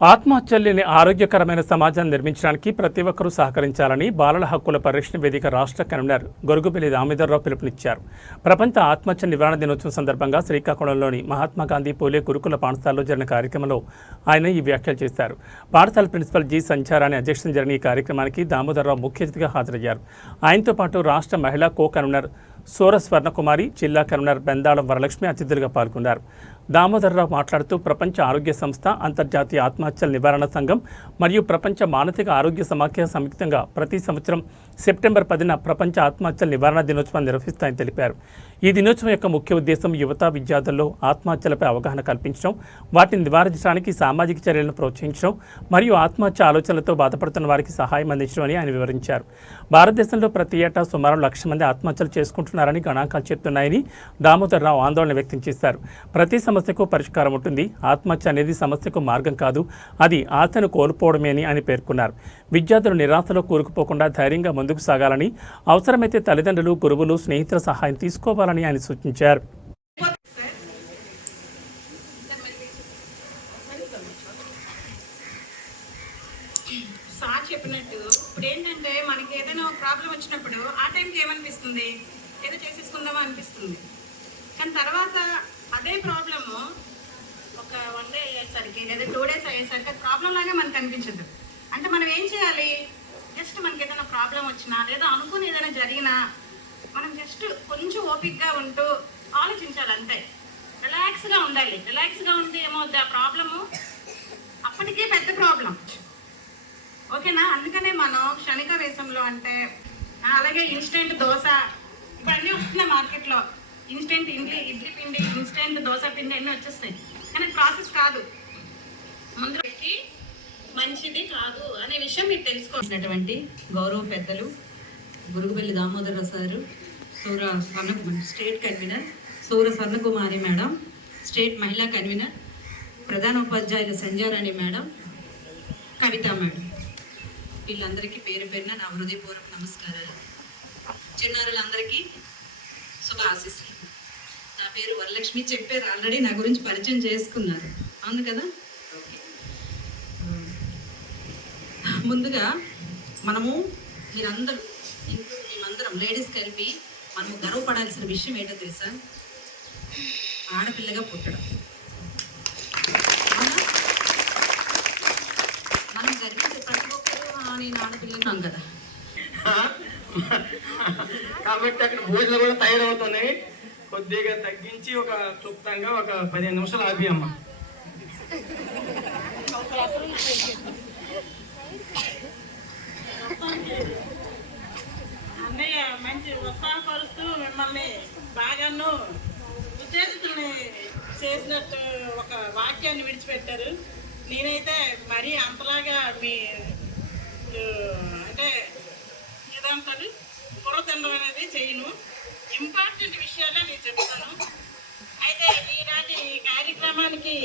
ఆత్మహత్యలేని ఆరోగ్యకరమైన సమాజాన్ని నిర్మించడానికి ప్రతి ఒక్కరూ సహకరించాలని బాలల హక్కుల పరిరక్షణ వేదిక రాష్ట్ర కన్వీనర్ గొరుగుబెల్లి దామోదరరావు పిలుపునిచ్చారు. ప్రపంచ ఆత్మహత్య నివారణ దినోత్సవం సందర్భంగా శ్రీకాకుళంలోని మహాత్మాగాంధీ పూలే గురుకుల పాఠశాలలో జరిగిన కార్యక్రమంలో ఆయన ఈ వ్యాఖ్యలు చేశారు. పాఠశాల ప్రిన్సిపల్ జి సంచారాన్ని అధ్యక్షతన జరిగిన ఈ కార్యక్రమానికి దామోదరరావు ముఖ్య అతిథిగా హాజరయ్యారు. ఆయనతో పాటు రాష్ట్ర మహిళా కో కన్వీనర్ సూర స్వర్ణకుమారి, జిల్లా కన్వీనర్ బెందాళం వరలక్ష్మి అతిథులుగా పాల్గొన్నారు. దామోదరరావు మాట్లాడుతూ ప్రపంచ ఆరోగ్య సంస్థ, అంతర్జాతీయ ఆత్మహత్యల నివారణ సంఘం మరియు ప్రపంచ మానసిక ఆరోగ్య సమాఖ్య సంయుక్తంగా ప్రతి సంవత్సరం సెప్టెంబర్ 10న ప్రపంచ ఆత్మహత్యల నివారణ దినోత్సవాన్ని నిర్వహిస్తాయని తెలిపారు. ఈ దినోత్సవం యొక్క ముఖ్య ఉద్దేశం యువత, విద్యార్థుల్లో ఆత్మహత్యలపై అవగాహన కల్పించడం, వాటిని నివారించడానికి సామాజిక చర్యలను ప్రోత్సహించడం మరియు ఆత్మహత్య ఆలోచనలతో బాధపడుతున్న వారికి సహాయం అందించడం అని ఆయన వివరించారు. భారతదేశంలో ప్రతి ఏటా సుమారు 1,00,000 మంది ఆత్మహత్యలు చేసుకుంటున్నారని గణాంకాలు చెప్తున్నాయని దామోదరరావు ఆందోళన వ్యక్తం చేశారు. ప్రతి సమస్యకు పరిష్కారం ఉంటుంది. ఆత్మహత్య అనేది సమస్యకు మార్గం కాదు, అది ఆశను కోల్పోవడమే అని ఆయన పేర్కొన్నారు. విద్యార్థులు నిరాశలో కూరుకుపోకుండా ధైర్యంగా ముందుకు సాగాలని, అవసరమైతే తల్లిదండ్రులు, గురువులు, స్నేహితుల సహాయం తీసుకోవాలని ఆయన సూచించారు. సార్ చెప్పినట్టు ఇప్పుడు ఏంటంటే మనకి ఏదైనా ఒక ప్రాబ్లం వచ్చినప్పుడు ఆ టైంకి ఏమనిపిస్తుంది, ఏదో చేసేసుకుందామా అనిపిస్తుంది. కానీ తర్వాత అదే ప్రాబ్లము ఒక 1 డే అయ్యేసరికి లేదా 2 days అయ్యేసరికి అది ప్రాబ్లం లాగా మనకు అనిపించదు. అంటే మనం ఏం చేయాలి, జస్ట్ మనకి ఏదైనా ప్రాబ్లం వచ్చినా లేదా అనుకుని ఏదైనా జరిగినా మనం జస్ట్ కొంచెం ఓపిక్గా ఉంటూ ఆలోచించాలి, అంతే. రిలాక్స్గా ఉండాలి. రిలాక్స్గా ఉంటే ఏమవుద్ది, ఆ ప్రాబ్లము అప్పటికే పెద్ద ప్రాబ్లం, ఓకేనా. అందుకనే మనం క్షణిక వేషంలో అంటే అలాగే ఇన్స్టెంట్ దోశ ఇవన్నీ వస్తున్నాయి మార్కెట్లో. ఇన్స్టెంట్ ఇడ్లీ పిండి, ఇన్స్టెంట్ దోశ పిండి అన్నీ వచ్చేస్తాయి. కానీ ప్రాసెస్ కాదు, ముందు పెట్టి మంచిది కాదు అనే విషయం మీరు తెలుసుకోవాల్సినటువంటి గౌరవ పెద్దలు Gurugubelli Damodara Rao sir, state convener సూర స్వర్ణకుమారి మేడం, స్టేట్ మహిళా కన్వీనర్ ప్రధాన ఉపాధ్యాయులు సంధ్యారాణి మేడం, కవిత మేడం, వీళ్ళందరికీ పేరు పేరున నా హృదయపూర్వక నమస్కారాలు. చిన్నారులందరికీ శుభ ఆశీస్సులు. నా పేరు వరలక్ష్మి, చెప్పారు ఆల్రెడీ, నా గురించి పరిచయం చేసుకున్నారు, అవును కదా. ముందుగా మనము మీరందరూ మేమందరం లేడీస్ కలిపి మనము గర్వపడాల్సిన విషయం ఏంటో తెలుసా, ఆడపిల్లగా పుట్టడం. మనం గర్వించే ప్రతి ఒక్కరు నేను ఆడపిల్లన్నాం కదా. కాబట్టి అక్కడ భోజనం కూడా తయారవుతున్నాయి. కొద్దిగా తగ్గించి ఒక క్లుప్తంగా ఒక 15 నిమిషాలు ఆపి అమ్మ. అన్నయ్య మంచి ఉత్సాహపరుస్తూ మిమ్మల్ని బాగాను ఉత్తేజితుల్ని చేసినట్టు ఒక వాక్యాన్ని విడిచిపెట్టారు. నేనైతే మరీ అంతలాగా మీ అంటే ఏదంటారు బుర్ర తినడం అనేది చేయను. ఇంపార్టెంట్ విషయాలే నేను చెప్తాను. అయితే ఈనాటి ఈ కార్యక్రమానికి